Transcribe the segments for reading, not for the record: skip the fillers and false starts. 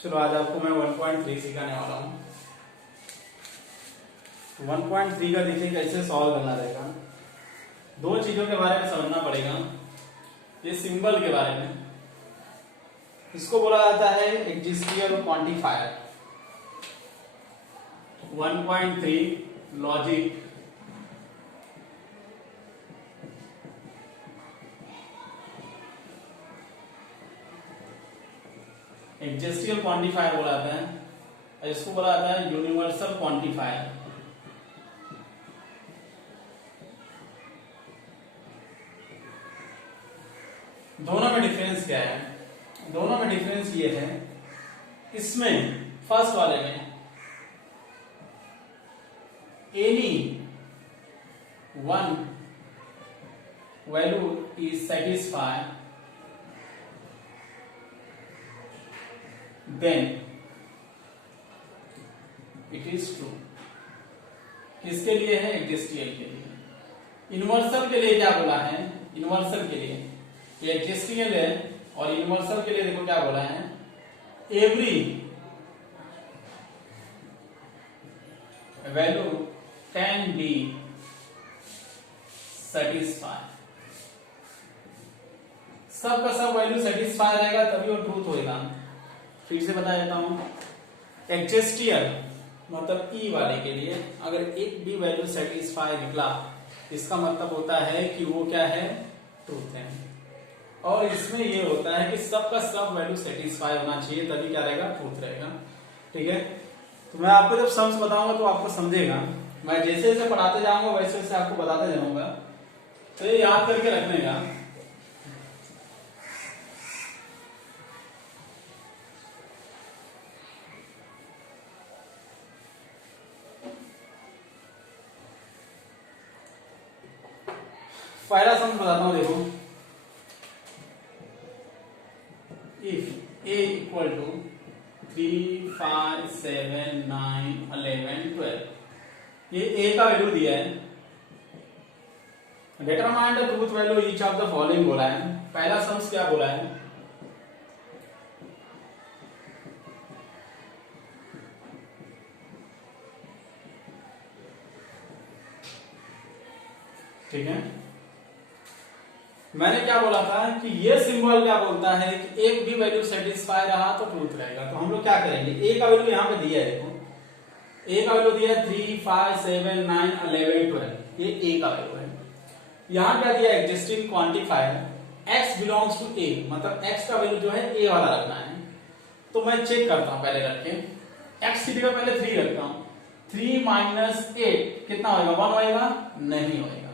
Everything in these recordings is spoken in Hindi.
चलो आज आपको मैं 1.3 सिखाने वाला हूँ। 1.3 का देखिए कैसे सॉल्व करना रहेगा। दो चीजों के बारे में समझना पड़ेगा। ये सिंबल के बारे में, इसको बोला जाता है एक्जिस्टियल क्वांटिफायर। 1.3 लॉजिक एक्जिस्टियल क्वांटिफायर बोला जाता है, और इसको बोला जाता है यूनिवर्सल क्वांटिफायर। दोनों में डिफरेंस क्या है? दोनों में डिफरेंस ये है, इसमें फर्स्ट वाले में any one value is satisfy then it is true. किसके लिए है? एक्जिस्टियल के लिए। यूनिवर्सल के लिए क्या बोला है? यूनिवर्सल के लिए ये एक्जिस्टियल है, और यूनिवर्सल के लिए देखो क्या बोला है, every value can be satisfy. सब का सब वैल्यू सेटिस्फाई रहेगा तभी वो ट्रूथ होएगा। फिर से बता देता हूं, एक्जिस्टियल मतलब ई वाले के लिए अगर एक भी वैल्यू सेटिस्फाई निकला, इसका मतलब होता है कि वो क्या है? ट्रूथ है। और इसमें ये होता है कि सबका सब वैल्यू सेटिस्फाई होना चाहिए, तभी क्या रहेगा? ट्रूथ रहेगा। ठीक है, तो मैं आपको जब सम्स बताऊंगा तो आपको समझेगा। मैं जैसे जैसे पढ़ाते जाऊंगा वैसे वैसे आपको बताते जाऊंगा, तो ये याद करके रखने का। पहला सम बताता हूं, देखो। इफ a इक्वल टू 3, 5, 7, 9, 11, 12, ये a का वैल्यू दिया है। Determine the truth value each of the following बोला है। पहला सम्स क्या बोला है? ठीक है, मैंने क्या बोला था कि ये सिंबल क्या बोलता है कि एक भी वैल्यू सेटिस्फाई रहा तो ट्रूथ रहेगा। तो हम लोग क्या करेंगे, ए का वैल्यू यहां पे दिया है, देखो ए का वैल्यू दिया है 3, 5, 7, 9, 11, 12, ये ए का वैल्यू है। यहां क्या दिया? Existing quantifier x belongs to a, मतलब x का वैल्यू जो है a वाला रखना है। तो मैं चेक करता हूं, पहले रख के x की जगह पहले 3 रखता हूं। 3 माइनस 8 कितना होगा? 1 होएगा? नहीं होएगा।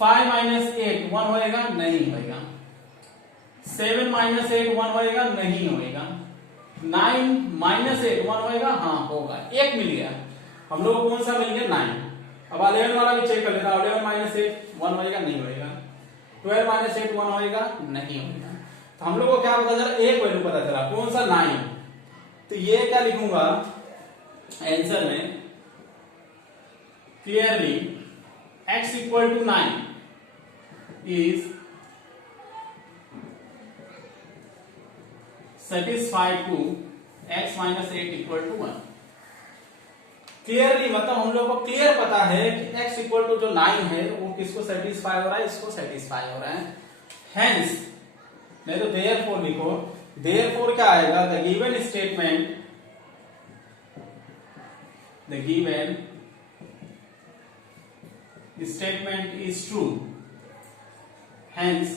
5 माइनस 8 1 होएगा? नहीं होएगा। 7 माइनस 8 1 होएगा? नहीं होएगा। 9 माइनस 8 1 होएगा? हाँ होगा। एक मिल गया हम लोग को। कौन सा मिल गया? 9। अब 11 वाला भी चेक कर लेता हूं। 11 माइनस 8 1 होएगा? नहीं होएगा। 12 माइनस 8 1 होएगा? नहीं होएगा। तो हम लोग को क्या पता चला? एक वैल्यू पता चला। कौन सा? 9। तो ये क्या लिखूंगा आंसर में? Clearly x equal to 9 is satisfied to x minus 8 equal to 1। Clearly मतलब हम लोग को क्लियर पता है कि x इक्वल टू जो 9 है वो किसको सेटिस्फाई हो रहा है? इसको सेटिस्फाई हो रहा है। हेंस नहीं तो देयरफॉर लिखो। देयरफॉर क्या आएगा? The given statement, the given statement is true. Hence,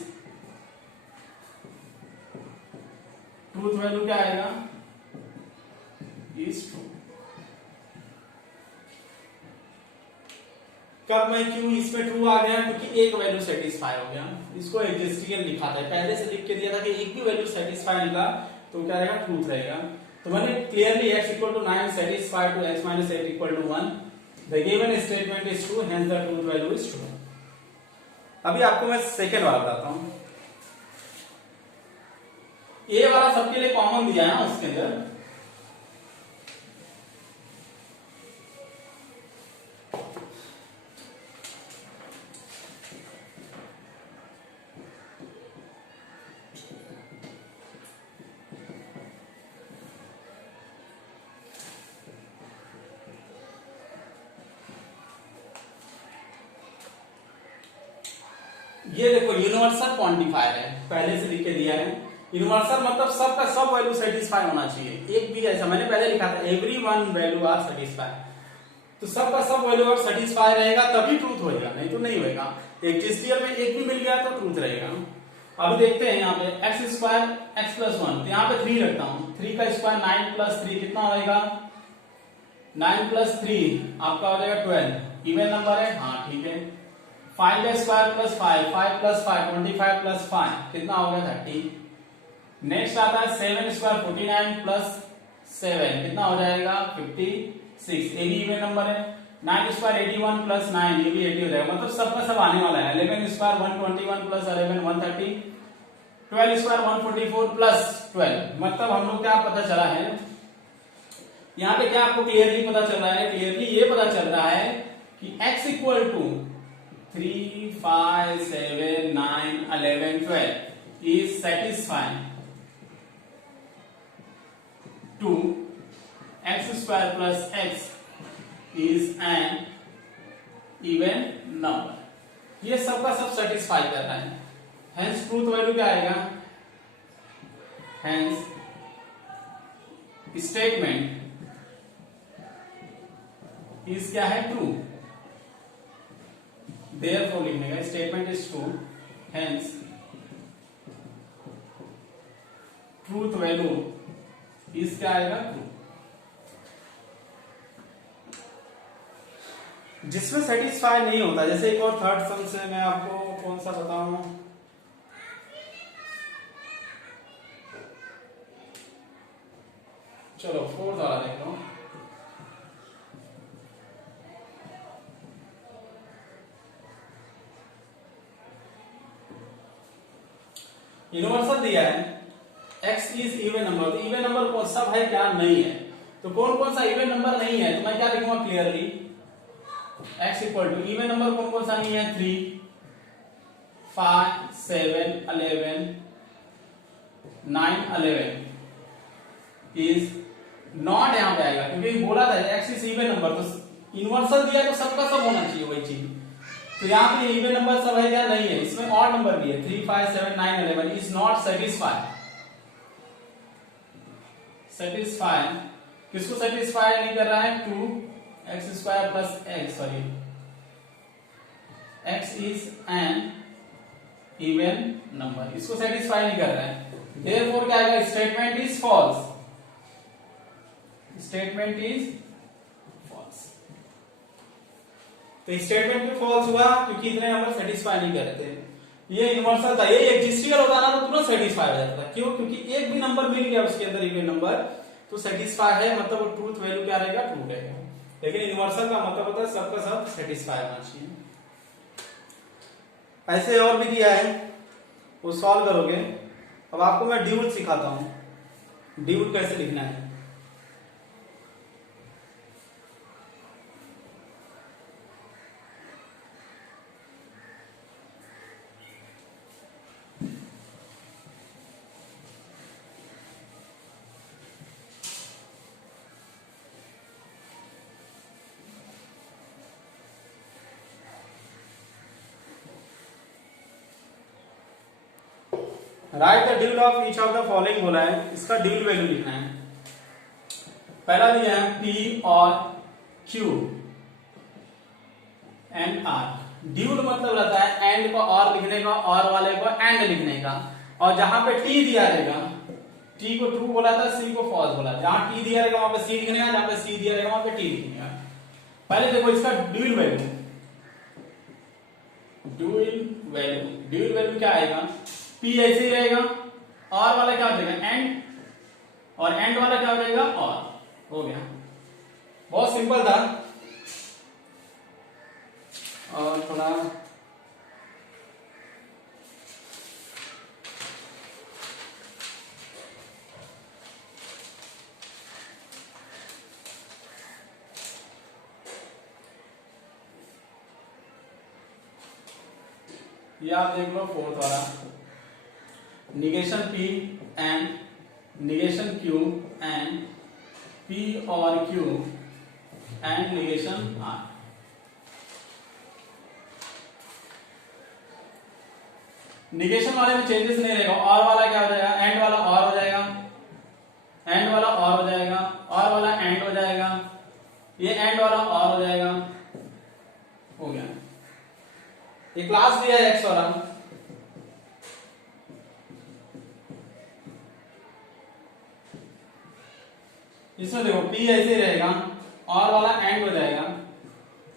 truth value क्या आएगा? Is true. कब मैं क्यों इसमें ट्रू आ गया? क्योंकि एक वैल्यू सेटिस्फाई हो गया। इसको एक्जिस्टियल लिखा था, पहले से लिख के दिया था कि एक भी वैल्यू सेटिस्फाई निकला तो क्या रहेगा? ट्रूथ रहेगा। तो मैंने clearly x equal to 9 satisfy to x minus 8 equal to 1। The given statement is true, hence the truth value is true. अभी आपको मैं सेकेंड वाला बताता हूं। ए वाला सबके लिए कॉमन दिया है ना, उसके अंदर ये देखो यूनिवर्सल क्वांटिफायर है, पहले से लिख के दिया है। यूनिवर्सल मतलब सब का सब वैल्यू सेटिस्फाई होना चाहिए। एक भी ऐसा मैंने पहले लिखा था, every one value are satisfy, तो सब का सब वैल्यू अगर सेटिस्फाई रहेगा तभी ट्रूथ होएगा, नहीं तो नहीं होएगा। एक्जिस्टियर में एक भी मिल गया तो ट्रूथ रहेगा। अभी देखते हैं यहाँ पे x square x plus one, तो यहाँ पे 3 रखता हूँ। 3 का स्क्वायर 9 प्लस 3 कितना होएगा? 9 प्लस 3 आपका हो जाएगा 12। इवन नंबर है, हाँ ठीक है। 5 का स्क्वायर प्लस 5, 5 प्लस 5 25 प्लस 5 कितना हो गया? 30। नेक्स्ट आता है 7 स्क्वायर 49 प्लस 7 कितना हो जाएगा? 56। ये भी इवन नंबर है। 9 स्क्वायर 81 प्लस 9 ये भी 80 हो जाएगा, मतलब सबका सब आने वाला है। 11 स्क्वायर 121 प्लस 11 130। 12 स्क्वायर 144 प्लस 12, मतलब हम लोग क्या पता चला है यहाँ पे, क्या आपको क्लियरली पता चल रहा है? क्लियरली ये पता चल रहा है कि x equal to 3 5 7 9 11 12 is satisfying to x square plus x is an even number. ये सबका सब सेटिस्फाई कर रहा है, हेंस ट्रूथ वैल्यू क्या आएगा? हेंस स्टेटमेंट इज क्या है? ट्रू। देयरफॉर लिखने का statement is true, hence truth value is क्या आएगा? ट्रू। जिसमें सेटिस्फाई नहीं होता, जैसे एक और थर्ड सम से मैं आपको कौन सा बताऊं, चलो 4 वाला देख लो। यूनिवर्सल दिया है x इज इवन नंबर, तो इवन नंबर कौन सा है? क्या नहीं है। तो कौन कौन सा इवन नंबर नहीं है, तो मैं क्या लिखूंगा clearly? x equal to even number कौन कौन सा नहीं है? 3 5 7 11 9 11 इज नॉट यहां पे आएगा, क्योंकि बोला था x इज इवन नंबर, तो यूनिवर्सल दिया तो सबका सब होना चाहिए वही चीज। तो यहाँ पे इवन नंबर सब है क्या? नहीं है। इसमें ऑड नंबर भी है, 3 5 7 9 11 इज नॉट सेटिस्फाई। सेटिस्फाई किसको सेटिस्फाई नहीं कर रहा है? 2 x square plus x, sorry x is an even number, इसको सेटिस्फाई नहीं कर रहा है। देयरफॉर क्या आएगा? Statement is false. Statement is false, तो स्टेटमेंट भी फॉल्स हुआ क्योंकि इतने नंबर सेटिस्फाई नहीं कर रहे थे। ये यूनिवर्सल था, ये एक्जिस्टियर होता ना तो तुरंत सेटिस्फाई हो जाता था। क्यों? क्योंकि एक भी नंबर मिल गया उसके अंदर इवन नंबर, तो सेटिस्फाई है, मतलब ट्रूथ वैल्यू क्या रहेगा? ट्रू रहेगा। लेकिन यूनिवर्सल का मतलब होता है सबका सब सेटिस्फाई होना चाहिए। ऐसे और भी दिया है, वो सॉल्व करोगे। अब आपको मैं ड्यूल सिखाता हूं, ड्यूल कैसे लिखना है। Right the dual of each of the following बोला है, इसका ड्यूल वैल्यू लिखना है। पहला दिया है P और Q एंड R। ड्यूल मतलब रहता है एंड को और लिखने का, और वाले को एंड लिखने का। और जहां पे T दिया रहेगा, T को ट्रू बोला था, C को फॉल्स बोला। जहां T दिया रहेगा वहां पे C लिखने का, जहां पे C दिया रहेगा वहां पे T लिखने का। पहले देखो इसका ड्यूल वैल्यू, ड्यूल वैल्यू क्या आएगा? P ऐसे ही रहेगा, और वाला क्या हो जाएगा? एंड, और एंड वाला क्या हो जाएगा? और। हो गया, बहुत सिंपल था। और थोड़ा ये आप देख लो 4th वाला, negation P and negation Q and P और Q and negation R। Negation वाले में चेंजेस नहीं रहेगा। और वाला क्या हो जाएगा, एंड वाला और हो जाएगा, एंड वाला और हो जाएगा, और वाला एंड हो जाएगा, ये एंड वाला और हो जाएगा, हो गया। ये क्लास दिया है एक्स वाला, इसमें देखो पी ऐसे ही रहेगा, और वाला एंड हो जाएगा,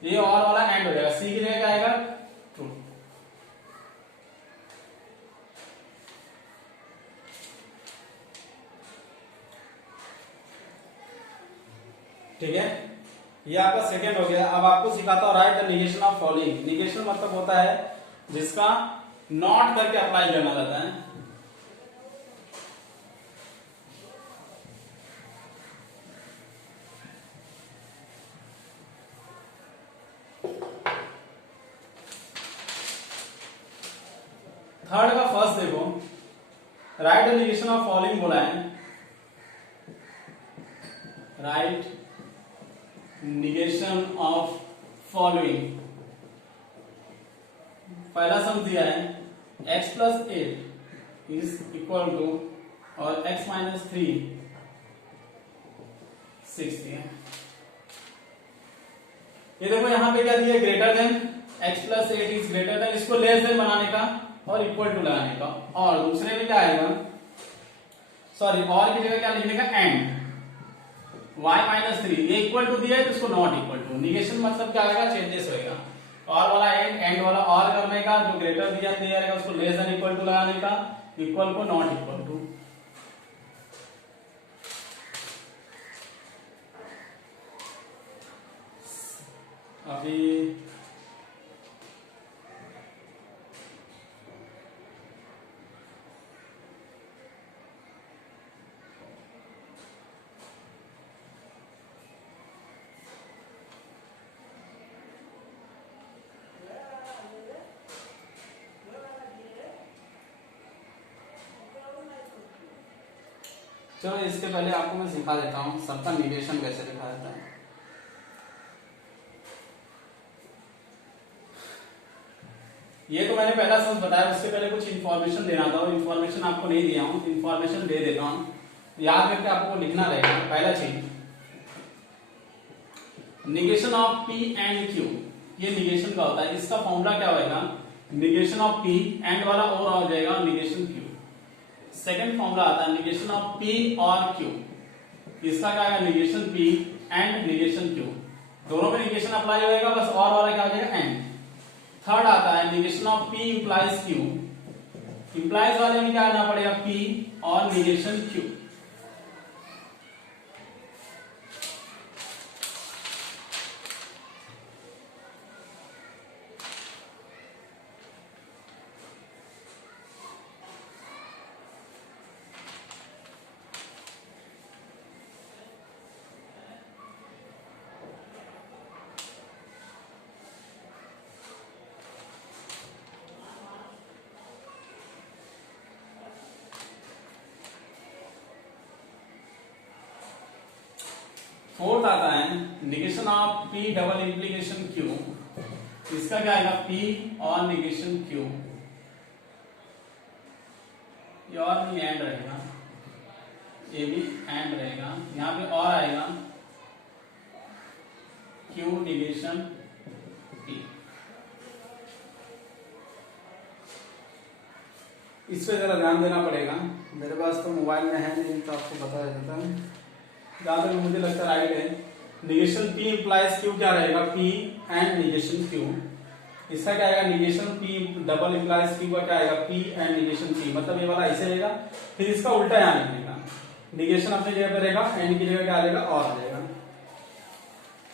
ये और वाला एंड हो जाएगा, सी की जगह क्या आएगा, ट्रू। ठीक है, ये आपका सेकेंड हो गया। अब आपको सिखाता हूं right the negation of following. Negation मतलब होता है जिसका नॉट करके अप्लाई करना रहता है। थर्ड का फर्स्ट देखो, right the negation of following बोला है, राइट निगेशन ऑफ फॉलोइंग। पहला सम दिया है x plus 8 is equal to और x माइनस 3 6 दिया। ये देखो यहां पे क्या दिया, greater than x plus 8 is greater than, इसको लेस देन बनाने का और इक्वल टू लगाने का। और दूसरे में क्या आएगा, सॉरी और की जगह क्या लिखने का, एंड y माइनस 3, ये इक्वल टू दिया है तो इसको नॉट इक्वल टू। निगेशन मतलब क्या आएगा, चेंजेस होएगा। और वाला एंड, एंड वाला और करने का, जो ग्रेटर दिया रहेगा उसको लेस देन इक्वल टू लगाने का, इक्वल को नॉट इक्वल टू। अभी चलो इसके पहले आपको मैं सिखा देता हूं सबका निगेशन कैसे लिखा जाता है। ये तो मैंने पहला सम बताया, उससे पहले कुछ इन्फॉर्मेशन देना था, और इन्फॉर्मेशन आपको नहीं दिया हूं, इन्फॉर्मेशन दे देता हूं, याद करके आपको लिखना रहेगा। पहला चीज, negation of P and Q, ये निगेशन का होता है। इसका फॉर्मूला क्या होगा, निगेशन ऑफ पी, एंड वाला और हो जाएगा निगेशन क्यू। सेकेंड फॉर्मूला आता है निगेशन ऑफ पी और क्यू, इसका क्या आएगा, negation P and negation Q, दोनों में निगेशन अप्लाई होएगा, बस और वाला क्या हो जाएगा, एंड। थर्ड आता है negation of P implies Q, implies वाले में क्या आना पड़ेगा, पी और निगेशन क्यू। फोर्थ आता है negation of P double implication Q, इसका क्या आएगा, पी और निगेशन क्यू, ये और भी एंड रहेगा, ये भी एंड रहेगा, यहां पे और आएगा क्यू निगेशन पी। इस पे जरा ध्यान देना पड़ेगा, मेरे पास तो मोबाइल में है नहीं तो आपको बता देता हूं, जहां तक मुझे लगता है राइट है। निगेशन पी इंप्लाइज क्यू क्या रहेगा, पी एंड निगेशन क्यू। इसका क्या आएगा, negation P double implies Q का क्या आएगा, पी एंड निगेशन पी, मतलब ये वाला ऐसे रहेगा। फिर इसका उल्टा यहाँ लिखने का, निगेशन अपनी जगह पे रहेगा, एंड की जगह क्या आ जाएगा, और आ जाएगा।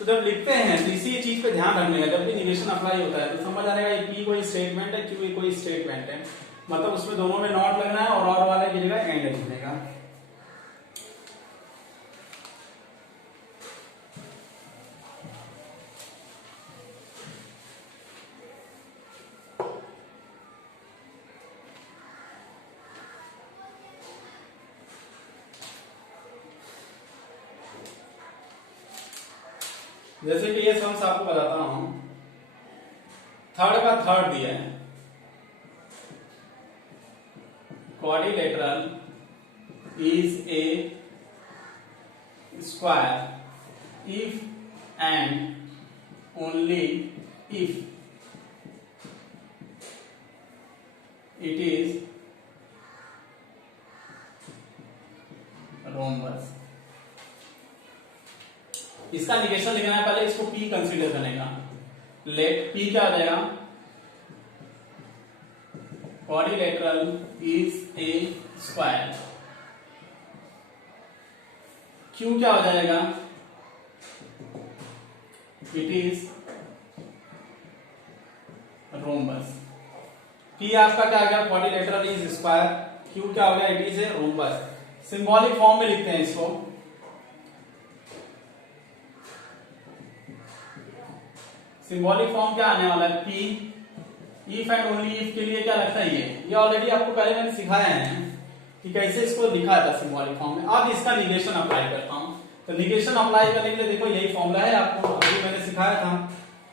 तो जब लिखते हैं तो इसी चीज पे ध्यान रखने का, जब भी निगेशन अप्लाई होता है तो समझ आ जाएगा ये पी कोई स्टेटमेंट है, क्यू कोई स्टेटमेंट है, मतलब उसमें दोनों में नॉट लगना है और वाले की जगह एंड लिखने का। जैसे कि ये सम्स आपको बताता हूं, थर्ड का थर्ड दिया है, quadrilateral is a square if and only if it is rhombus. इसका निगेशन लिखना है, पहले इसको P कंसीडर करने का। लेट P क्या आ जाएगा, quadrilateral is a square, Q क्या हो जाएगा, it is rhombus। P आपका क्या आ गया, quadrilateral is square, Q क्या हो गया, it is a rhombus। Symbolic form में लिखते हैं इसको। सिंबॉलिक फॉर्म क्या आने वाला है, P if and only if के लिए क्या लगता है, ये ऑलरेडी आपको पहले मैंने सिखाया है कि कैसे इसको लिखा था सिंबॉलिक फॉर्म में। अब इसका निगेशन अप्लाई करता हूं, तो निगेशन अप्लाई करने के लिए देखो यही फॉर्मूला है, आपको अभी मैंने सिखाया था,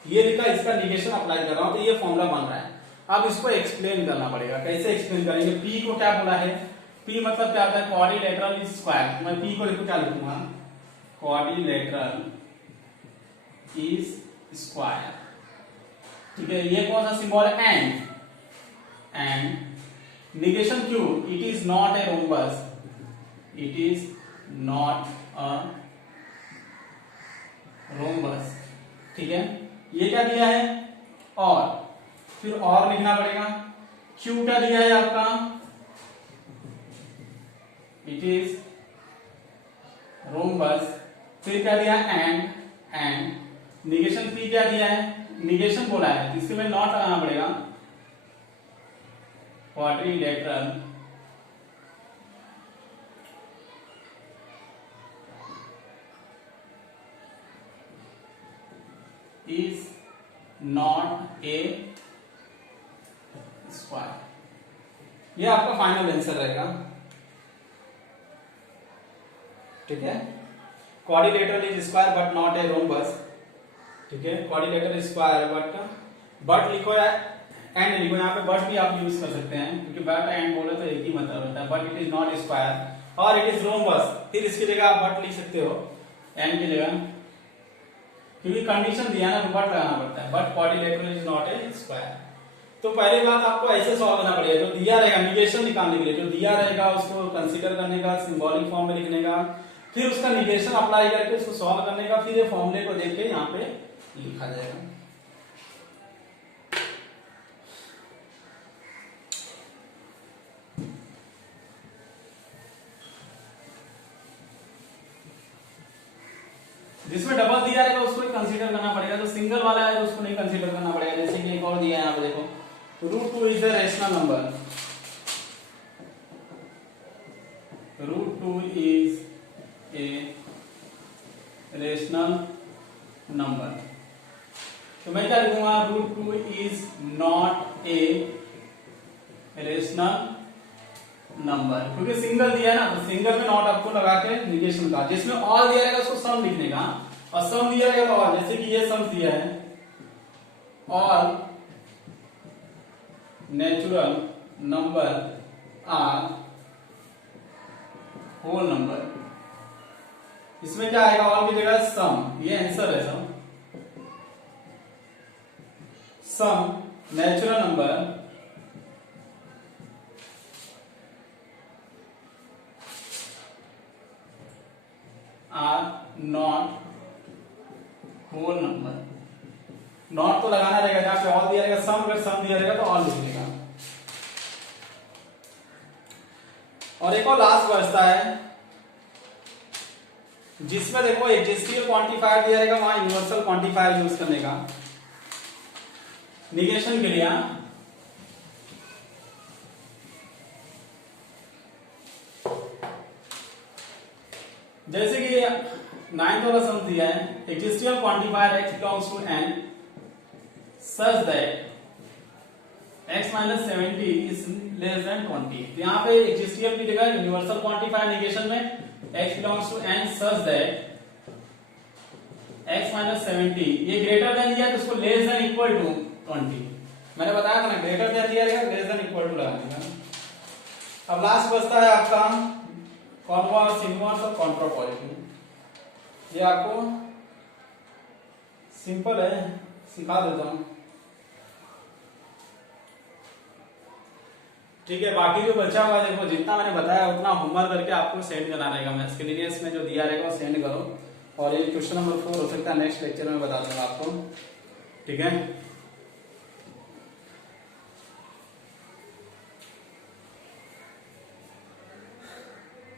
ये लिखा, इसका निगेशन अप्लाई कर रहा हूं तो ये फॉर्मूला बन रहा है। अब इसको एक्सप्लेन करना पड़ेगा, कैसे एक्सप्लेन करेंगे। P को क्या बोला है, P मतलब क्या होता है, क्वाड्रिलेटरल इज स्क्वायर। मैं P को देखो क्या लिखूंगा, क्वाड्रिलेटरल इज स्क्वायर, ठीक है। ये कौन सा सिंबल है, and negation Q, it is not a rhombus, it is not a rhombus, ठीक है। ये क्या दिया है, और फिर और लिखना पड़ेगा। Q क्या दिया है आपका, इट इज रोम्बस, फिर क्या दिया, एंड निगेशन P क्या दिया है, निगेशन बोला है, इसके में नॉट लगाना पड़ेगा। Quadrilateral is not a square, ये आपका फाइनल आंसर रहेगा, ठीक है। Quadrilateral is square but not a rhombus, ठीक है। क्वाड्रिलेटरल स्क्वायर बट लिखो है, एंड लिखो, यहाँ पे बट भी आप यूज कर सकते हैं, क्योंकि बट एंड बोले तो एक ही मतलब होता है। But it is not square और इट इज रोम्बस, फिर इसकी जगह आप बट लिख सकते हो एंड की जगह, क्योंकि कंडीशन दिया ना तो बट लगाना पड़ता है, but quadrilateral is not a square. तो पहली बात आपको ऐसे सॉल्व करना पड़ेगा, जो दिया रहेगा निगेशन निकालने के लिए, जो दिया रहेगा उसको कंसीडर करने का, सिंबॉलिक फॉर्म में लिखने का, फिर उसका निगेशन अप्लाई करके उसको सॉल्व करने का, फिर ये फॉर्मूले को देख के यहाँ पे लिखा जाएगा। जिसमें डबल दिया रहेगा उसको ही कंसीडर करना पड़ेगा, जो सिंगल वाला है उसको नहीं कंसीडर करना पड़ेगा। जैसे कि एक और दिया है यहाँ पे देखो, √2 is a rational number, √2 is a rational number, तो मैं क्या लिखूंगा, √2 is not a rational number, क्योंकि सिंगल दिया है ना, तो सिंगल में नॉट आपको लगा के निगेशन का, जिसमें ऑल दिया रहेगा उसको सम लिखने का, और सम दिया रहेगा तो और, जैसे कि ये सम दिया है, all natural number are whole number, इसमें क्या आएगा, ऑल की जगह सम, ये आंसर है some natural number are not whole number, not तो लगाना रहेगा, जहां पे ऑल दिया रहेगा सम, अगर सम दिया रहेगा तो ऑल लिख देगा। और एक और लास्ट बचता है, जिसमें देखो एक्जिस्टिव क्वांटिफायर दिया रहेगा, वहां यूनिवर्सल क्वांटिफायर यूज करने का निगेशन के लिए। जैसे कि 9th वाला सम दिया है, existential quantifier x belongs to n such that x minus 70 is less than 20। यहाँ पे एक्जिस्टिव की जगह यूनिवर्सल क्वांटिफायर निगेशन में x belongs to n such that x minus 70 ये ग्रेटर देन दिया तो उसको लेस देन इक्वल टू 20। मैंने बताया था ना, ग्रेटर देन दिया रहेगा, लेस देन इक्वल टू लगाने का। अब लास्ट बचता है आपका कॉन्वर्स, इनवर्स और कॉन्ट्रापॉजिटिव। ये आपको सिंपल है, सिखा देता हूं। ठीक है, बाकी जो बचा हुआ देखो, जितना मैंने बताया उतना होमवर्क करके आपको सेंड करना रहेगा। मैं स्क्रीन में जो दिया रहेगा वो सेंड करो। और ये क्वेश्चन नंबर 4 हो सकता है नेक्स्ट लेक्चर में बता दूंगा आपको। ठीक है।